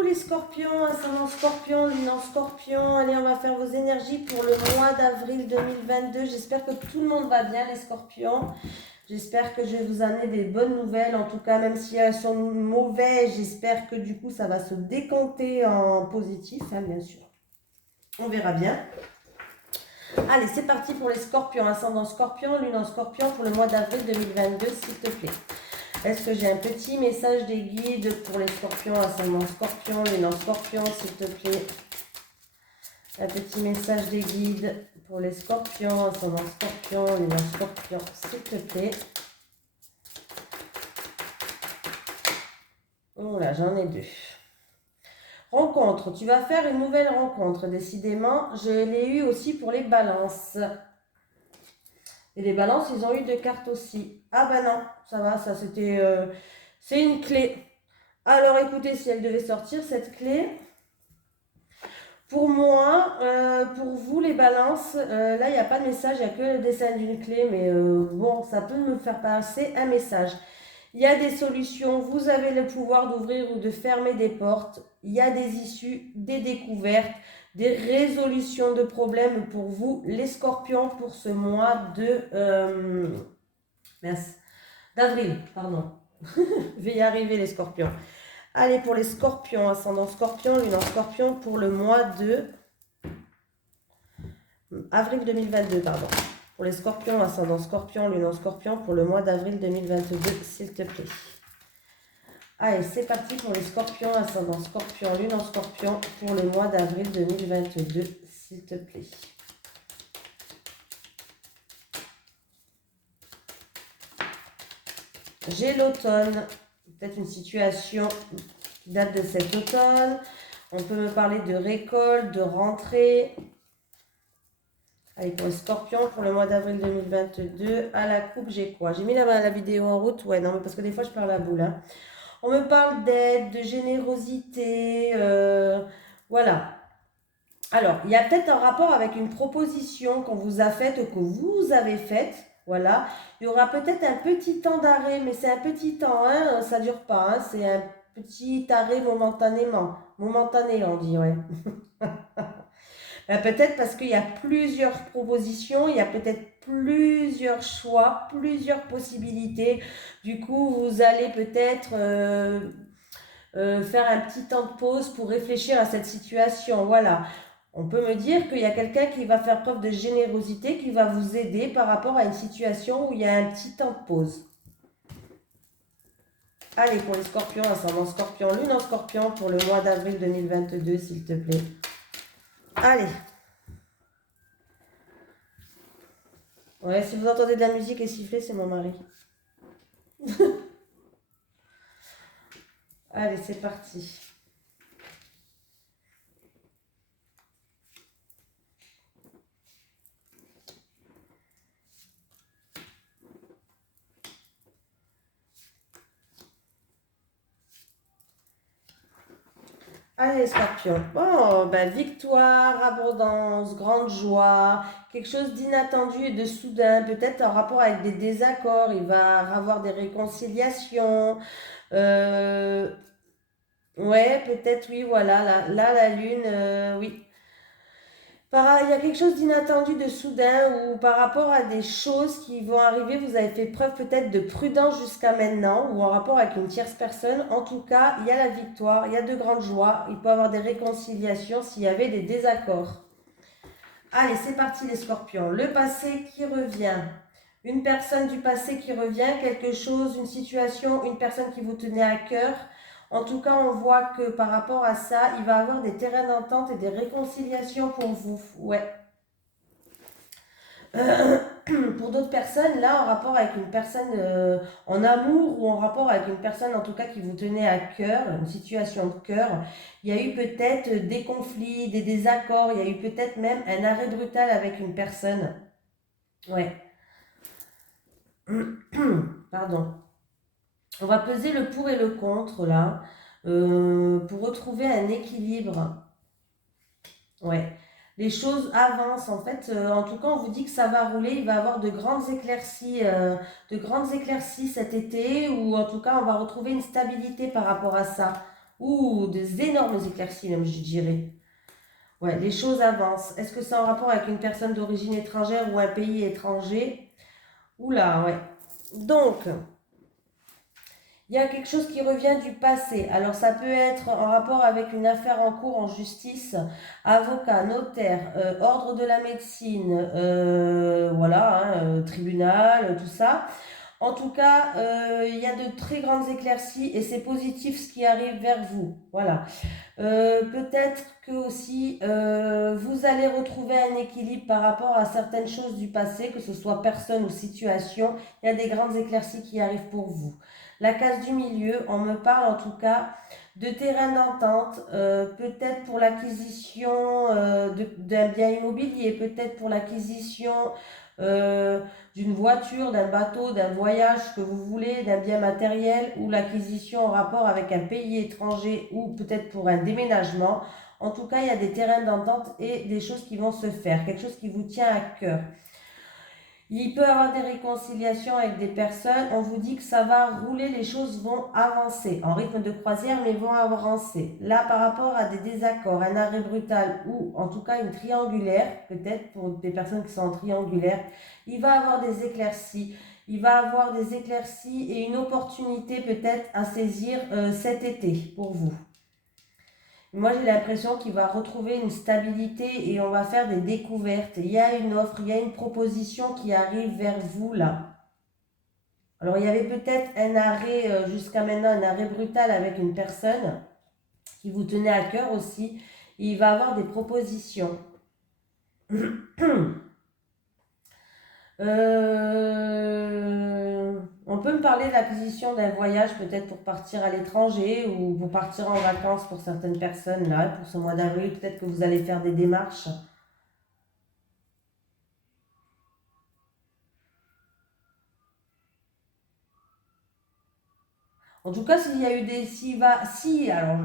Coucou les scorpions, ascendant scorpion, lune en scorpion. Allez, on va faire vos énergies pour le mois d'avril 2022. J'espère que tout le monde va bien les scorpions. J'espère que je vais vous amener des bonnes nouvelles. En tout cas, même si elles sont mauvaises, j'espère que du coup ça va se décanter en positif, hein, bien sûr. On verra bien. Allez, c'est parti pour les scorpions, ascendant scorpion, lune en scorpion pour le mois d'avril 2022, s'il te plaît. Est-ce que j'ai un petit message des guides pour les scorpions, ascendant scorpion, lune en scorpion, s'il te plaît? Un petit message des guides pour les scorpions, ascendant scorpion, lune en scorpion, s'il te plaît. Oh là, j'en ai deux. Rencontre, tu vas faire une nouvelle rencontre, décidément. Je l'ai eu aussi pour les balances. Et les balances, ils ont eu deux cartes aussi. Ah bah non, ça va, ça c'était... c'est une clé. Alors écoutez, si elle devait sortir, cette clé... Pour moi, pour vous les balances, là il n'y a pas de message, il n'y a que le dessin d'une clé, mais bon, ça peut me faire passer un message. Il y a des solutions, vous avez le pouvoir d'ouvrir ou de fermer des portes, il y a des issues, des découvertes, des résolutions de problèmes pour vous, les scorpions, pour ce mois de... d'avril, pardon. Je vais y arriver les scorpions. Allez, pour les scorpions, ascendant scorpion, lune en scorpion, pour le mois de avril 2022, pardon. Pour les scorpions, ascendant scorpion, lune en scorpion, pour le mois d'avril 2022, s'il te plaît. Allez, c'est parti pour les scorpions, ascendant scorpion, lune en scorpion, pour le mois d'avril 2022, s'il te plaît. J'ai l'automne, peut-être une situation qui date de cet automne. On peut me parler de récolte, de rentrée. Allez, pour les scorpions, pour le mois d'avril 2022, à la coupe, j'ai quoi? J'ai mis la vidéo en route? Ouais, non, mais parce que des fois, je perds la boule. Hein. On me parle d'aide, de générosité, voilà. Alors, il y a peut-être un rapport avec une proposition qu'on vous a faite ou que vous avez faite. Voilà, il y aura peut-être un petit temps d'arrêt, mais c'est un petit temps, hein, ça ne dure pas, hein, c'est un petit arrêt momentanément. Momentané, on dit, ouais. Peut-être parce qu'il y a plusieurs propositions, il y a peut-être plusieurs choix, plusieurs possibilités. Du coup, vous allez peut-être faire un petit temps de pause pour réfléchir à cette situation. Voilà. On peut me dire qu'il y a quelqu'un qui va faire preuve de générosité, qui va vous aider par rapport à une situation où il y a un petit temps de pause. Allez, pour les scorpions, ascendant scorpion, lune en scorpion, pour le mois d'avril 2022, s'il te plaît. Allez. Ouais, si vous entendez de la musique et siffler, c'est mon mari. Allez, c'est parti. Allez, scorpion. Bon, ben, victoire, abondance, grande joie, quelque chose d'inattendu et de soudain, peut-être en rapport avec des désaccords, il va avoir des réconciliations. Ouais, peut-être, oui, voilà, là la lune, oui. Il y a quelque chose d'inattendu, de soudain, ou par rapport à des choses qui vont arriver, vous avez fait preuve peut-être de prudence jusqu'à maintenant, ou en rapport avec une tierce personne. En tout cas, il y a la victoire, il y a de grandes joies, il peut y avoir des réconciliations s'il y avait des désaccords. Allez, c'est parti les scorpions. Le passé qui revient. Une personne du passé qui revient, quelque chose, une situation, une personne qui vous tenait à cœur. En tout cas, on voit que par rapport à ça, il va y avoir des terrains d'entente et des réconciliations pour vous. Ouais. Pour d'autres personnes, là, en rapport avec une personne en amour ou en rapport avec une personne en tout cas qui vous tenait à cœur, une situation de cœur, il y a eu peut-être des conflits, des désaccords, il y a eu peut-être même un arrêt brutal avec une personne. Ouais. Pardon. On va peser le pour et le contre là, pour retrouver un équilibre. Ouais. Les choses avancent en fait. En tout cas, on vous dit que ça va rouler. Il va y avoir de grandes éclaircies cet été, ou en tout cas, on va retrouver une stabilité par rapport à ça. Ouh, des énormes éclaircies même, je dirais. Ouais, les choses avancent. Est-ce que c'est en rapport avec une personne d'origine étrangère ou un pays étranger? Oula, ouais. Donc, il y a quelque chose qui revient du passé. Alors, ça peut être en rapport avec une affaire en cours en justice, avocat, notaire, ordre de la médecine, voilà, hein, tribunal, tout ça. En tout cas, il y a de très grandes éclaircies et c'est positif ce qui arrive vers vous. Voilà. Peut-être que aussi vous allez retrouver un équilibre par rapport à certaines choses du passé, que ce soit personne ou situation. Il y a des grandes éclaircies qui arrivent pour vous. La case du milieu, on me parle en tout cas de terrain d'entente, peut-être pour l'acquisition d'un bien immobilier, peut-être pour l'acquisition euh, d'une voiture, d'un bateau, d'un voyage que vous voulez, d'un bien matériel ou l'acquisition en rapport avec un pays étranger ou peut-être pour un déménagement. En tout cas, il y a des terrains d'entente et des choses qui vont se faire, quelque chose qui vous tient à cœur. Il peut y avoir des réconciliations avec des personnes. On vous dit que ça va rouler, les choses vont avancer en rythme de croisière, mais vont avancer. Là, par rapport à des désaccords, un arrêt brutal ou en tout cas une triangulaire, peut-être pour des personnes qui sont en triangulaire, il va avoir des éclaircies. Il va avoir des éclaircies et une opportunité peut-être à saisir cet été pour vous. Moi, j'ai l'impression qu'il va retrouver une stabilité et on va faire des découvertes. Il y a une offre, il y a une proposition qui arrive vers vous là. Alors, il y avait peut-être un arrêt, jusqu'à maintenant, un arrêt brutal avec une personne qui vous tenait à cœur aussi. Et il va avoir des propositions. On peut me parler de l'acquisition d'un voyage peut-être pour partir à l'étranger ou pour partir en vacances pour certaines personnes là, pour ce mois d'avril, peut-être que vous allez faire des démarches. En tout cas, s'il y a eu des, s'il va, si, alors,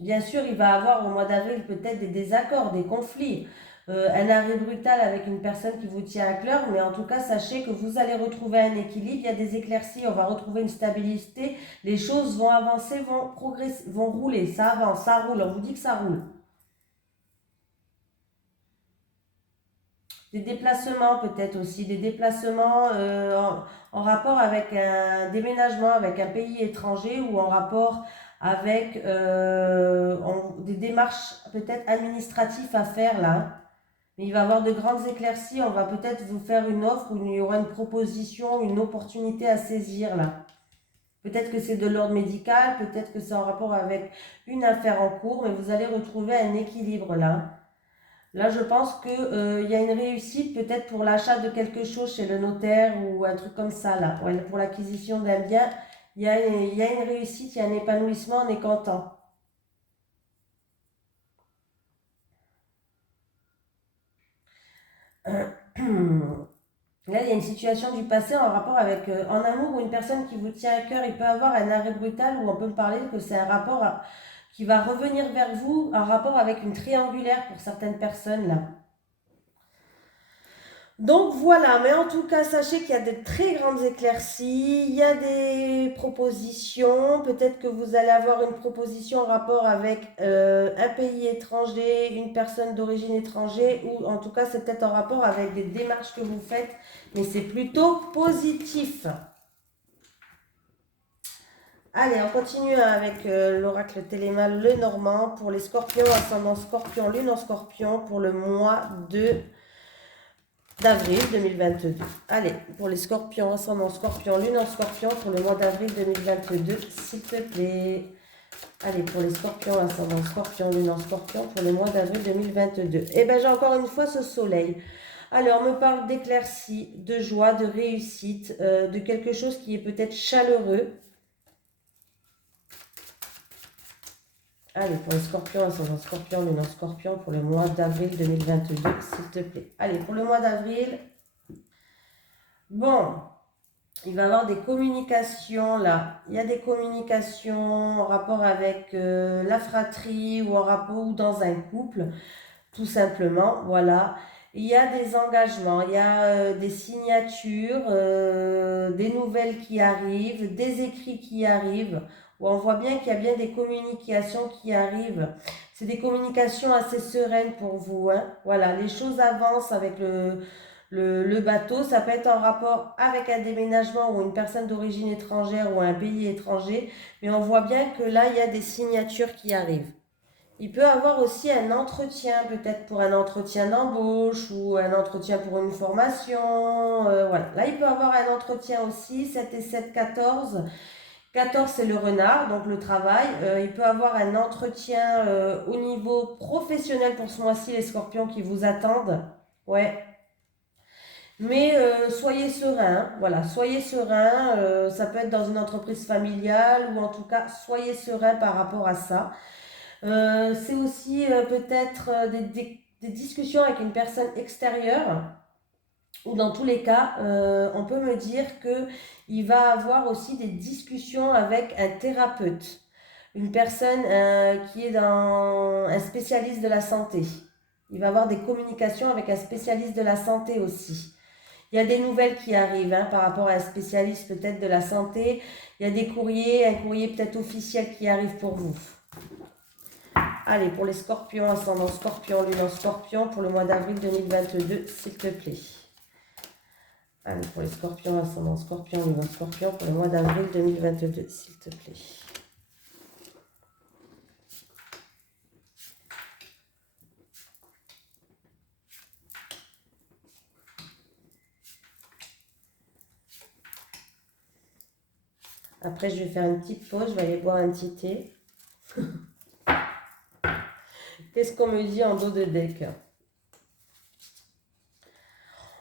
bien sûr, il va avoir au mois d'avril peut-être des désaccords, des conflits, un arrêt brutal avec une personne qui vous tient à cœur, mais en tout cas, sachez que vous allez retrouver un équilibre, il y a des éclaircies, on va retrouver une stabilité, les choses vont avancer, vont progresser, vont rouler, ça avance, ça roule, on vous dit que ça roule. Des déplacements peut-être aussi, des déplacements en rapport avec un déménagement, avec un pays étranger ou en rapport avec des démarches peut-être administratives à faire là. Mais il va y avoir de grandes éclaircies, on va peut-être vous faire une offre où il y aura une proposition, une opportunité à saisir là. Peut-être que c'est de l'ordre médical, peut-être que c'est en rapport avec une affaire en cours, mais vous allez retrouver un équilibre là. Là, je pense qu'il y a une réussite peut-être pour l'achat de quelque chose chez le notaire ou un truc comme ça, là. Ouais, pour l'acquisition d'un bien, il y a une réussite, il y a un épanouissement, on est content. Là, il y a une situation du passé en rapport avec, en amour ou une personne qui vous tient à cœur, il peut avoir un arrêt brutal où on peut me parler que c'est un rapport qui va revenir vers vous, un rapport avec une triangulaire pour certaines personnes, là. Donc voilà, mais en tout cas, sachez qu'il y a de très grandes éclaircies, il y a des propositions, peut-être que vous allez avoir une proposition en rapport avec un pays étranger, une personne d'origine étrangère, ou en tout cas, c'est peut-être en rapport avec des démarches que vous faites, mais c'est plutôt positif. Allez, on continue avec l'oracle Téléma, le Normand, pour les scorpions, ascendant scorpion, lune en scorpion, pour le mois d'avril 2022. Allez, pour les scorpions, ascendant scorpion, lune en scorpion, pour le mois d'avril 2022, s'il te plaît. Allez, pour les scorpions, ascendant scorpion, lune en scorpion, pour le mois d'avril 2022. Eh bien, j'ai encore une fois ce soleil. Alors, on me parle d'éclaircie, de joie, de réussite, de quelque chose qui est peut-être chaleureux. Allez, pour les scorpions, ascendant scorpion, lune en scorpion, pour le mois d'avril 2022, s'il te plaît. Allez, pour le mois d'avril, bon, il va y avoir des communications là. Il y a des communications en rapport avec la fratrie ou en rapport ou dans un couple, tout simplement. Voilà. Il y a des engagements, il y a des signatures, des nouvelles qui arrivent, des écrits qui arrivent. où on voit bien qu'il y a bien des communications qui arrivent. C'est des communications assez sereines pour vous, hein. Voilà, les choses avancent avec le bateau. Ça peut être en rapport avec un déménagement ou une personne d'origine étrangère ou un pays étranger, mais on voit bien que là, il y a des signatures qui arrivent. Il peut avoir aussi un entretien, peut-être pour un entretien d'embauche ou un entretien pour une formation. Voilà. Là, il peut avoir un entretien aussi, 7 et 7, 14. 14, c'est le renard, donc le travail. Il peut avoir un entretien au niveau professionnel pour ce mois-ci, les scorpions qui vous attendent. Ouais. Mais soyez serein, hein. Voilà, soyez serein. Ça peut être dans une entreprise familiale ou en tout cas, soyez serein par rapport à ça. C'est aussi peut-être des discussions avec une personne extérieure, ou dans tous les cas, on peut me dire que il va avoir aussi des discussions avec un thérapeute, une personne qui est dans un spécialiste de la santé. Il va avoir des communications avec un spécialiste de la santé aussi. Il y a des nouvelles qui arrivent hein, par rapport à un spécialiste peut-être de la santé. Il y a des courriers, un courrier peut-être officiel qui arrive pour vous. Allez, pour les scorpions, ascendant scorpion, lune en scorpion, pour le mois d'avril 2022, s'il te plaît. Allez, pour les scorpions, ascendant scorpion, lune en scorpion, pour le mois d'avril 2022, s'il te plaît. Après, je vais faire une petite pause, je vais aller boire un petit thé. Qu'est-ce qu'on me dit en dos de deck?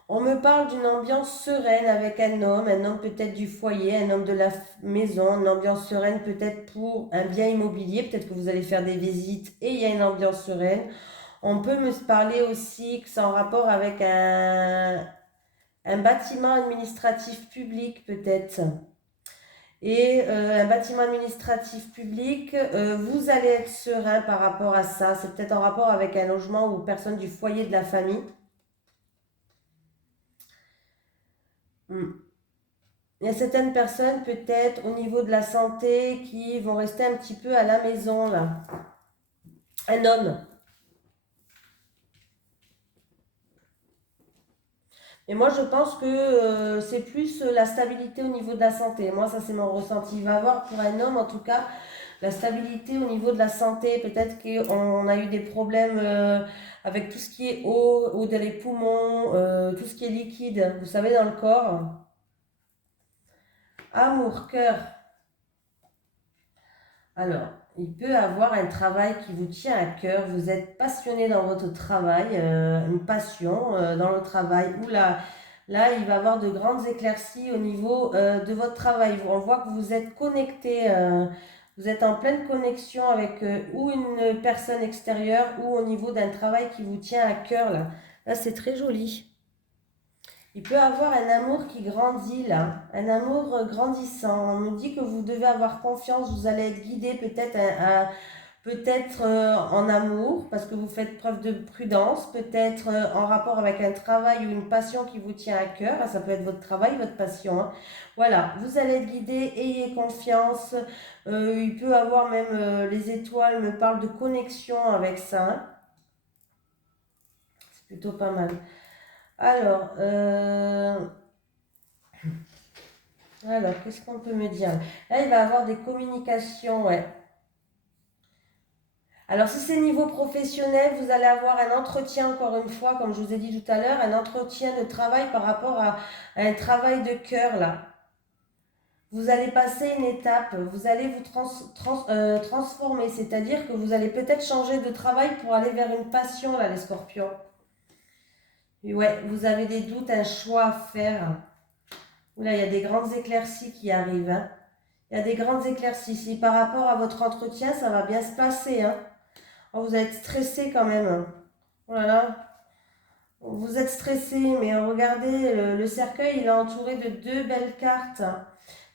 On me parle d'une ambiance sereine avec un homme peut-être du foyer, un homme de la maison, une ambiance sereine peut-être pour un bien immobilier, peut-être que vous allez faire des visites et il y a une ambiance sereine. On peut me parler aussi que c'est en rapport avec un bâtiment administratif public peut-être. Et un bâtiment administratif public, vous allez être serein par rapport à ça. C'est peut-être en rapport avec un logement ou personne du foyer de la famille. Il y a certaines personnes peut-être au niveau de la santé qui vont rester un petit peu à la maison là. Un homme. Et moi je pense que c'est plus la stabilité au niveau de la santé. Moi ça c'est mon ressenti. Il va avoir pour un homme en tout cas la stabilité au niveau de la santé. Peut-être qu'on a eu des problèmes avec tout ce qui est eau dans les poumons, tout ce qui est liquide, vous savez, dans le corps. Amour, cœur. Alors, il peut avoir un travail qui vous tient à cœur. Vous êtes passionné dans votre travail, une passion dans le travail. Ou là, il va y avoir de grandes éclaircies au niveau de votre travail. On voit que vous êtes connecté, vous êtes en pleine connexion avec ou une personne extérieure ou au niveau d'un travail qui vous tient à cœur. Là c'est très joli. Il peut avoir un amour qui grandit là, un amour grandissant. On nous dit que vous devez avoir confiance, vous allez être guidé peut-être peut-être en amour parce que vous faites preuve de prudence, peut-être en rapport avec un travail ou une passion qui vous tient à cœur. Ça peut être votre travail, votre passion, hein. Voilà, vous allez être guidé, ayez confiance. Il peut avoir même les étoiles me parlent de connexion avec ça, hein. C'est plutôt pas mal. Alors, qu'est-ce qu'on peut me dire? Là, il va y avoir des communications, ouais. Alors, si c'est niveau professionnel, vous allez avoir un entretien, encore une fois, comme je vous ai dit tout à l'heure, un entretien de travail par rapport à un travail de cœur, là. Vous allez passer une étape, vous allez vous transformer, c'est-à-dire que vous allez peut-être changer de travail pour aller vers une passion, là, les scorpions. Et ouais, vous avez des doutes, un choix à faire. Oula, il y a des grandes éclaircies qui arrivent, hein. Il y a des grandes éclaircies. Si par rapport à votre entretien, ça va bien se passer, hein. Oh, vous êtes stressé quand même. Voilà. Vous êtes stressé, mais regardez, le cercueil, il est entouré de deux belles cartes.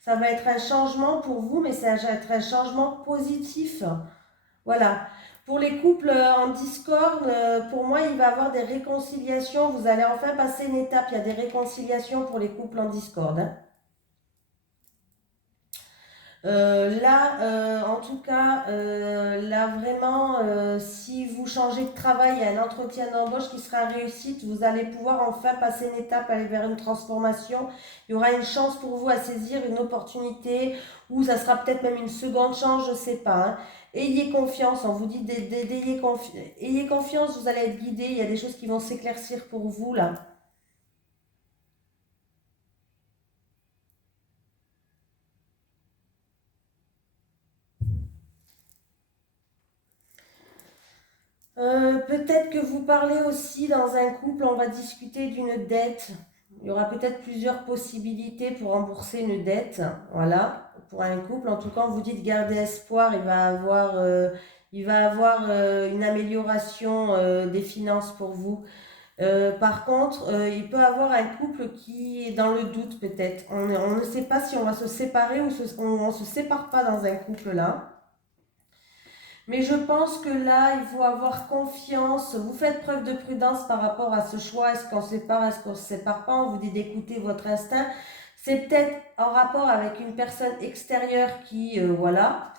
Ça va être un changement pour vous, mais ça va être un changement positif. Voilà. Pour les couples en discorde, pour moi, il va y avoir des réconciliations. Vous allez enfin passer une étape. Il y a des réconciliations pour les couples en discorde, hein. En tout cas, là vraiment, si vous changez de travail, il y a un entretien d'embauche qui sera réussite. Vous allez pouvoir enfin passer une étape, aller vers une transformation. Il y aura une chance pour vous à saisir une opportunité ou ça sera peut-être même une seconde chance, je ne sais pas. Hein. Ayez confiance, on vous dit ayez confiance, vous allez être guidé. Il y a des choses qui vont s'éclaircir pour vous là. Peut-être que vous parlez aussi dans un couple, on va discuter d'une dette. Il y aura peut-être plusieurs possibilités pour rembourser une dette. Voilà, pour un couple. En tout cas, on vous dit de garder espoir. Il va avoir une amélioration des finances pour vous. Par contre, il peut avoir un couple qui est dans le doute peut-être. On ne sait pas si on va se séparer ou on ne se sépare pas dans un couple là. Mais je pense que là, il faut avoir confiance. Vous faites preuve de prudence par rapport à ce choix. Est-ce qu'on se sépare, est-ce qu'on ne se sépare pas? On vous dit d'écouter votre instinct. C'est peut-être en rapport avec une personne extérieure qui, voilà.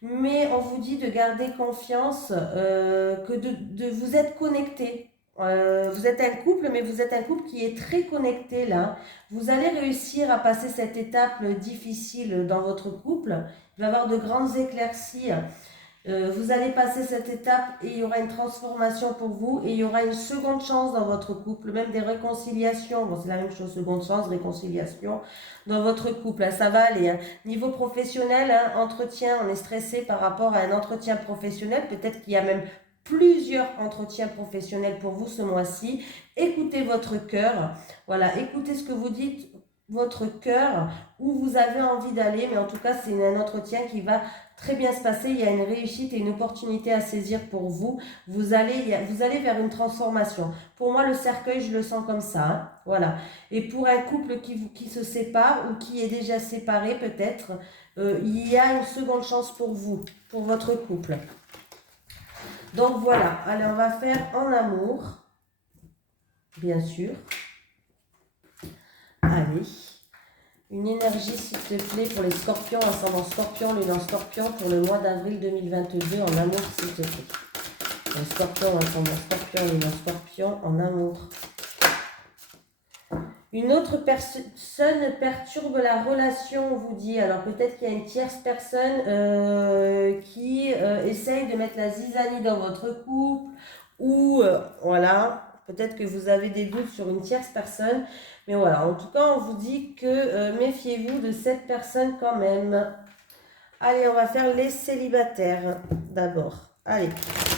Mais on vous dit de garder confiance, que de vous être connecté. Vous êtes un couple, mais vous êtes un couple qui est très connecté là. Vous allez réussir à passer cette étape difficile dans votre couple. Il va y avoir de grandes éclaircies. Vous allez passer cette étape et il y aura une transformation pour vous et il y aura une seconde chance dans votre couple, même des réconciliations. Bon, c'est la même chose, seconde chance, réconciliation dans votre couple. Hein, ça va aller. Hein. Niveau professionnel, hein, entretien, on est stressé par rapport à un entretien professionnel. Peut-être qu'il y a même plusieurs entretiens professionnels pour vous ce mois-ci. Écoutez votre cœur. Voilà, écoutez ce que vous dites, votre cœur, où vous avez envie d'aller. Mais en tout cas, c'est un entretien qui va très bien se passer, il y a une réussite et une opportunité à saisir pour vous. Vous allez vers une transformation. Pour moi, le cercueil, je le sens comme ça. Hein. Voilà. Et pour un couple qui se sépare ou qui est déjà séparé, peut-être, il y a une seconde chance pour vous, pour votre couple. Donc voilà. Allez, on va faire en amour, bien sûr. Allez. Une énergie, s'il te plaît, pour les scorpions, ascendant scorpion, lune en scorpion, pour le mois d'avril 2022, en amour, s'il te plaît. Les scorpions, ascendant scorpion, lune en scorpion, en amour. Une autre personne perturbe la relation, on vous dit. Alors peut-être qu'il y a une tierce personne qui essaye de mettre la zizanie dans votre couple, ou voilà. Peut-être que vous avez des doutes sur une tierce personne. Mais voilà, en tout cas, on vous dit que méfiez-vous de cette personne quand même. Allez, on va faire les célibataires d'abord. Allez,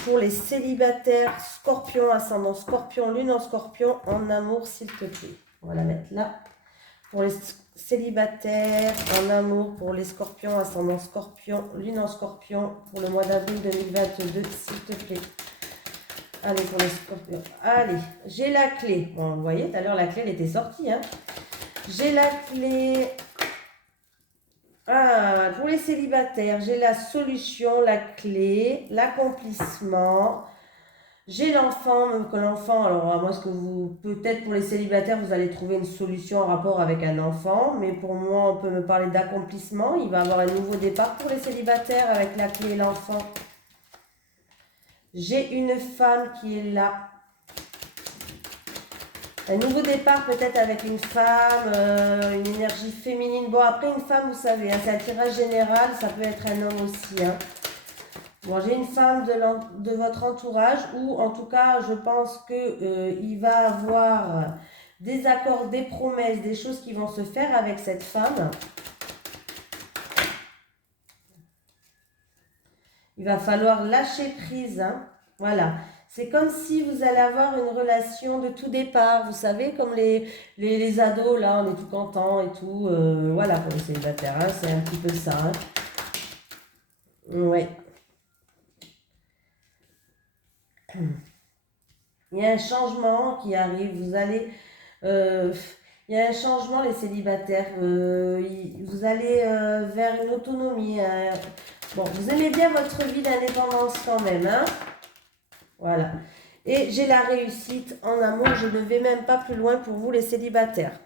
pour les célibataires, scorpion, ascendant scorpion, lune en scorpion, en amour, s'il te plaît. On va la mettre là. Pour les célibataires, en amour, pour les scorpions, ascendant scorpion, lune en scorpion, pour le mois d'avril 2022, s'il te plaît. Allez, pour les scorpions. Allez, j'ai la clé. Bon, vous voyez, tout à l'heure, la clé, elle était sortie. Hein. J'ai la clé. Ah, pour les célibataires, j'ai la solution, la clé, l'accomplissement. J'ai l'enfant, même que l'enfant, alors moi, peut-être pour les célibataires, vous allez trouver une solution en rapport avec un enfant, mais pour moi, on peut me parler d'accomplissement. Il va y avoir un nouveau départ pour les célibataires avec la clé et l'enfant. J'ai une femme qui est là. Un nouveau départ peut-être avec une femme, une énergie féminine. Bon, après une femme, vous savez, hein, c'est un tirage général, ça peut être un homme aussi. Hein. Bon, j'ai une femme de votre entourage ou en tout cas, je pense qu'il va avoir des accords, des promesses, des choses qui vont se faire avec cette femme. Il va falloir lâcher prise. Hein. Voilà. C'est comme si vous allez avoir une relation de tout départ. Vous savez, comme les ados, là, on est tout content et tout. Voilà, pour les célibataires, hein, c'est un petit peu ça. Hein. Ouais. Il y a un changement qui arrive. Vous allez... il y a un changement, les célibataires. Vous allez vers une autonomie. Bon, vous aimez bien votre vie d'indépendance quand même, hein? Voilà. Et j'ai la réussite en amour. Je ne vais même pas plus loin pour vous, les célibataires.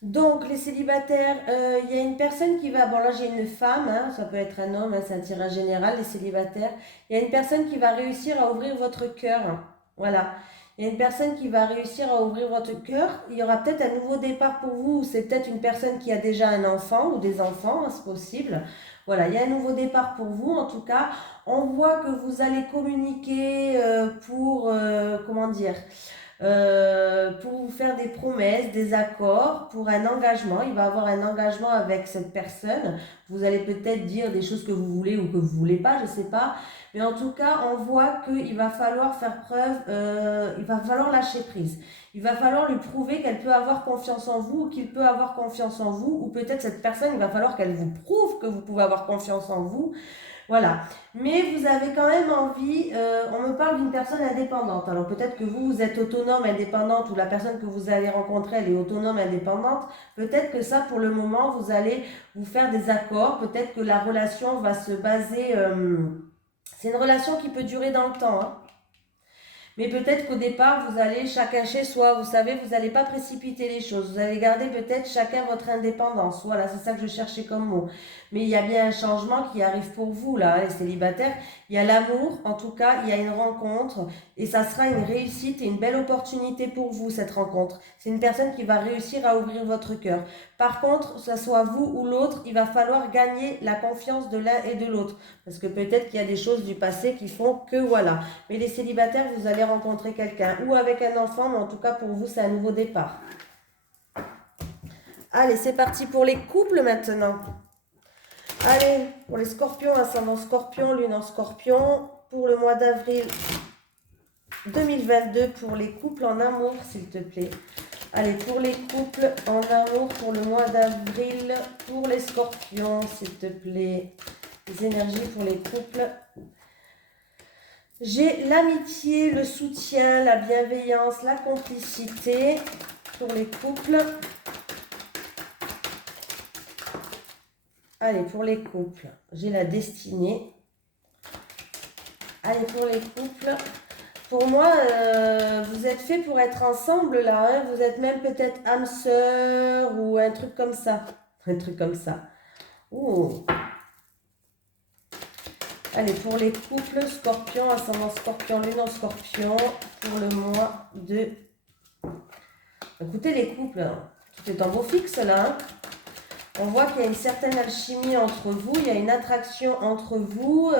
Donc, les célibataires, il y a une personne qui va... Bon, là, j'ai une femme, hein, ça peut être un homme, hein, c'est un tirage général, les célibataires. Il y a une personne qui va réussir à ouvrir votre cœur. Hein. Voilà. Il y a une personne qui va réussir à ouvrir votre cœur. Il y aura peut-être un nouveau départ pour vous. C'est peut-être une personne qui a déjà un enfant ou des enfants, hein, c'est possible. Voilà, il y a un nouveau départ pour vous. En tout cas, on voit que vous allez communiquer pour, comment dire, pour vous faire des promesses, des accords, pour un engagement. Il va avoir un engagement avec cette personne. Vous allez peut-être dire des choses que vous voulez ou que vous ne voulez pas, je ne sais pas. Mais en tout cas, on voit qu'il va falloir faire preuve, il va falloir lâcher prise. Il va falloir lui prouver qu'elle peut avoir confiance en vous ou qu'il peut avoir confiance en vous. Ou peut-être cette personne, il va falloir qu'elle vous prouve que vous pouvez avoir confiance en vous. Voilà. Mais vous avez quand même envie, on me parle d'une personne indépendante. Alors peut-être que vous êtes autonome, indépendante, ou la personne que vous allez rencontrer, elle est autonome, indépendante. Peut-être que ça, pour le moment, vous allez vous faire des accords. Peut-être que la relation va se baser... c'est une relation qui peut durer dans le temps. Hein. Mais peut-être qu'au départ, vous allez chacun chez soi, vous savez, vous n'allez pas précipiter les choses. Vous allez garder peut-être chacun votre indépendance. Voilà, c'est ça que je cherchais comme mot. Mais il y a bien un changement qui arrive pour vous, là, les célibataires. Il y a l'amour, en tout cas, il y a une rencontre. Et ça sera une réussite et une belle opportunité pour vous, cette rencontre. C'est une personne qui va réussir à ouvrir votre cœur. Par contre, que ce soit vous ou l'autre, il va falloir gagner la confiance de l'un et de l'autre. Parce que peut-être qu'il y a des choses du passé qui font que voilà. Mais les célibataires, vous allez rencontrer quelqu'un ou avec un enfant, mais en tout cas pour vous, c'est un nouveau départ. Allez, c'est parti pour les couples maintenant. Allez, pour les scorpions, ascendant scorpion, lune en scorpion, pour le mois d'avril 2022, pour les couples en amour, s'il te plaît. Allez, pour les couples en amour, pour le mois d'avril, pour les scorpions, s'il te plaît. Les énergies pour les couples. J'ai l'amitié, le soutien, la bienveillance, la complicité pour les couples. Allez, pour les couples, j'ai la destinée. Allez, pour les couples. Pour moi, vous êtes fait pour être ensemble là. Hein. Vous êtes même peut-être âme sœur ou un truc comme ça. Un truc comme ça. Ouh. Allez, pour les couples, scorpion, ascendant scorpion, lune en scorpion, pour le mois de... Écoutez les couples, hein. Tout est en beau fixe là. Hein. On voit qu'il y a une certaine alchimie entre vous, il y a une attraction entre vous.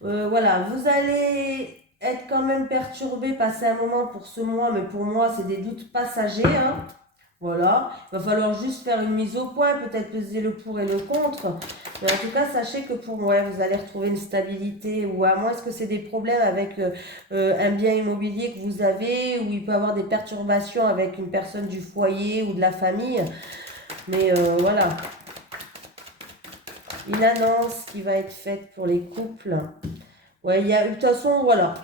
Voilà, vous allez être quand même perturbé, passer un moment pour ce mois, mais pour moi, c'est des doutes passagers. Hein. Voilà, il va falloir juste faire une mise au point, peut-être peser le pour et le contre. Mais en tout cas, sachez que pour moi, vous allez retrouver une stabilité, ou à moins que c'est des problèmes avec un bien immobilier que vous avez, ou il peut y avoir des perturbations avec une personne du foyer ou de la famille. Mais voilà, une annonce qui va être faite pour les couples. Ouais, il y a, de toute façon, voilà.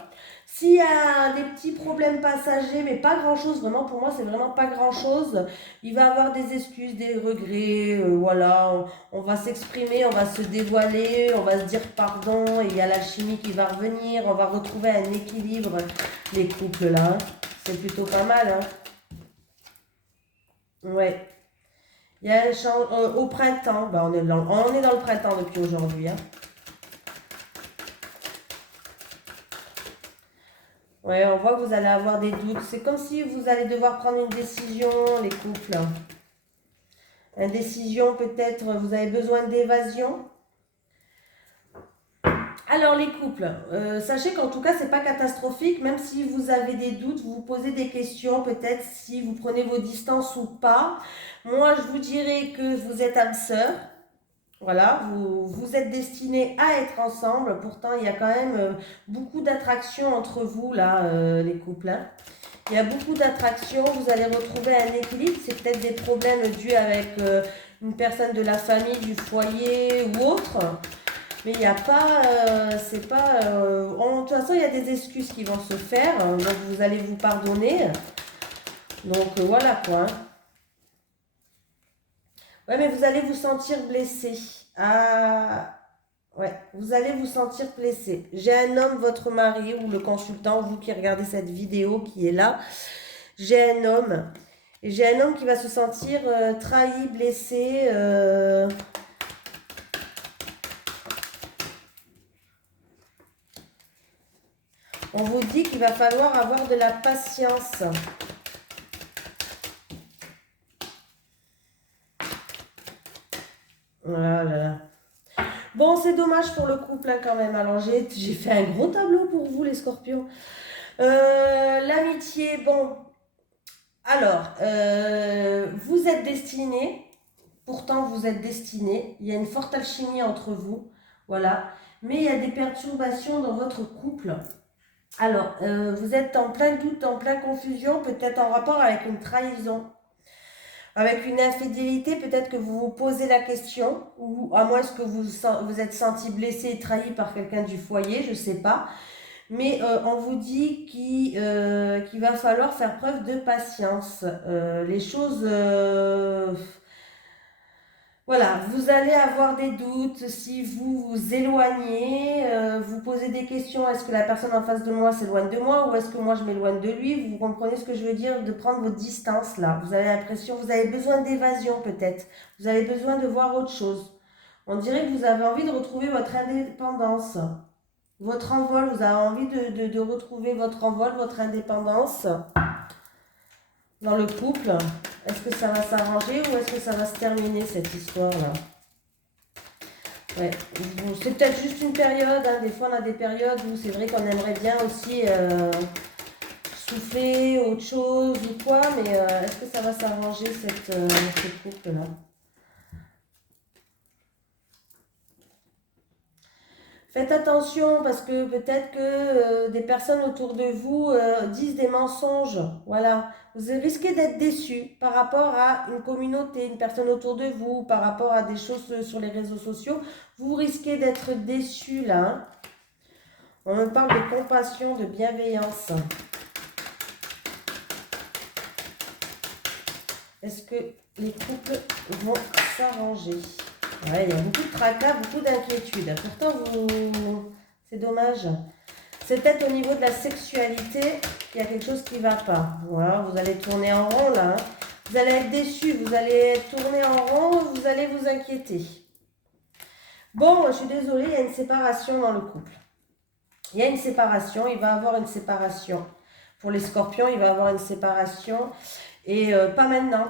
S'il y a des petits problèmes passagers, mais pas grand-chose, vraiment, pour moi, c'est vraiment pas grand-chose. Il va y avoir des excuses, des regrets, voilà. On va s'exprimer, on va se dévoiler, on va se dire pardon, et il y a l'alchimie qui va revenir, on va retrouver un équilibre, les couples, là. Hein. C'est plutôt pas mal, hein. Ouais. Il y a un champ, au printemps, bah, on est dans le printemps depuis aujourd'hui, hein. Ouais, on voit que vous allez avoir des doutes. C'est comme si vous allez devoir prendre une décision, les couples. Une décision, peut-être, vous avez besoin d'évasion. Alors, les couples, sachez qu'en tout cas, c'est pas catastrophique. Même si vous avez des doutes, vous vous posez des questions, peut-être si vous prenez vos distances ou pas. Moi, je vous dirais que vous êtes âme sœur. Voilà, vous êtes destinés à être ensemble. Pourtant, il y a quand même beaucoup d'attractions entre vous, là, les couples. Hein. Il y a beaucoup d'attractions. Vous allez retrouver un équilibre. C'est peut-être des problèmes dus avec une personne de la famille, du foyer ou autre. Mais il n'y a pas... c'est pas... de toute façon, il y a des excuses qui vont se faire. Donc, vous allez vous pardonner. Donc, voilà quoi. Hein. Ouais, mais vous allez vous sentir blessé. Ah, ouais, vous allez vous sentir blessé. J'ai un homme, votre mari ou le consultant, vous qui regardez cette vidéo qui est là. J'ai un homme Et j'ai un homme qui va se sentir trahi, blessé. On vous dit qu'il va falloir avoir de la patience. Voilà. Bon, c'est dommage pour le couple hein, quand même. Alors, j'ai fait un gros tableau pour vous, les scorpions. L'amitié, bon. Alors, vous êtes destinés. Pourtant, vous êtes destinés. Il y a une forte alchimie entre vous. Voilà. Mais il y a des perturbations dans votre couple. Alors, vous êtes en plein doute, en pleine confusion, peut-être en rapport avec une trahison. Avec une infidélité, peut-être que vous vous posez la question, ou à moins que vous êtes senti blessé et trahi par quelqu'un du foyer, je ne sais pas. Mais on vous dit qu'il va falloir faire preuve de patience. Les choses... voilà, vous allez avoir des doutes si vous vous éloignez, vous posez des questions, est-ce que la personne en face de moi s'éloigne de moi ou est-ce que moi je m'éloigne de lui? Vous comprenez ce que je veux dire? De prendre votre distance là. Vous avez l'impression, vous avez besoin d'évasion peut-être. Vous avez besoin de voir autre chose. On dirait que vous avez envie de retrouver votre indépendance. Votre envol, vous avez envie de retrouver votre envol, votre indépendance dans le couple. Est-ce que ça va s'arranger ou est-ce que ça va se terminer cette histoire-là? Ouais. C'est peut-être juste une période. Hein. Des fois, on a des périodes où c'est vrai qu'on aimerait bien aussi souffler autre chose ou quoi. Mais est-ce que ça va s'arranger ce couple-là? Faites attention parce que peut-être que des personnes autour de vous disent des mensonges. Voilà. Vous risquez d'être déçu par rapport à une communauté, une personne autour de vous, par rapport à des choses sur les réseaux sociaux. Vous risquez d'être déçu là. Hein. On me parle de compassion, de bienveillance. Est-ce que les couples vont s'arranger? Ouais, il y a beaucoup de tracas, beaucoup d'inquiétudes. Pourtant, c'est dommage. C'est peut-être au niveau de la sexualité qu'il y a quelque chose qui ne va pas. Voilà, vous allez tourner en rond là. Hein. Vous allez être déçu, vous allez tourner en rond, vous allez vous inquiéter. Bon, je suis désolée, il y a une séparation dans le couple. Il y a une séparation, il va y avoir une séparation. Pour les scorpions, il va y avoir une séparation. Et pas maintenant.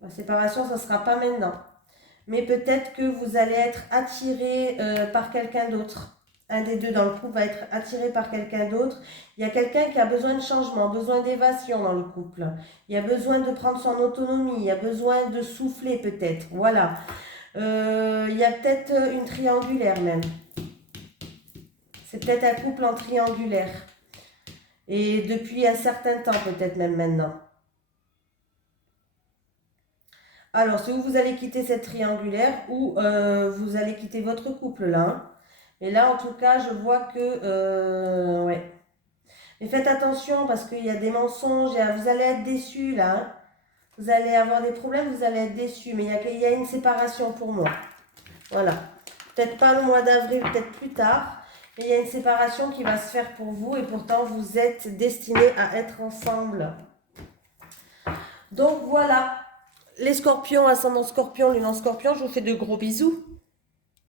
La séparation, ça ne sera pas maintenant. Mais peut-être que vous allez être attiré par quelqu'un d'autre. Un des deux dans le couple va être attiré par quelqu'un d'autre. Il y a quelqu'un qui a besoin de changement, besoin d'évasion dans le couple. Il y a besoin de prendre son autonomie, il y a besoin de souffler peut-être. Voilà. Il y a peut-être une triangulaire même. C'est peut-être un couple en triangulaire. Et depuis un certain temps peut-être même maintenant. Alors, c'est où vous allez quitter cette triangulaire ou vous allez quitter votre couple là. Hein. Et là, en tout cas, je vois que... ouais. Mais faites attention parce qu'il y a des mensonges. Vous allez être déçus là. Hein. Vous allez avoir des problèmes, vous allez être déçus. Mais il y a une séparation pour moi. Voilà. Peut-être pas le mois d'avril, peut-être plus tard. Mais il y a une séparation qui va se faire pour vous. Et pourtant, vous êtes destinés à être ensemble. Donc, voilà. Les scorpions, ascendant scorpion, lune en scorpion, je vous fais de gros bisous.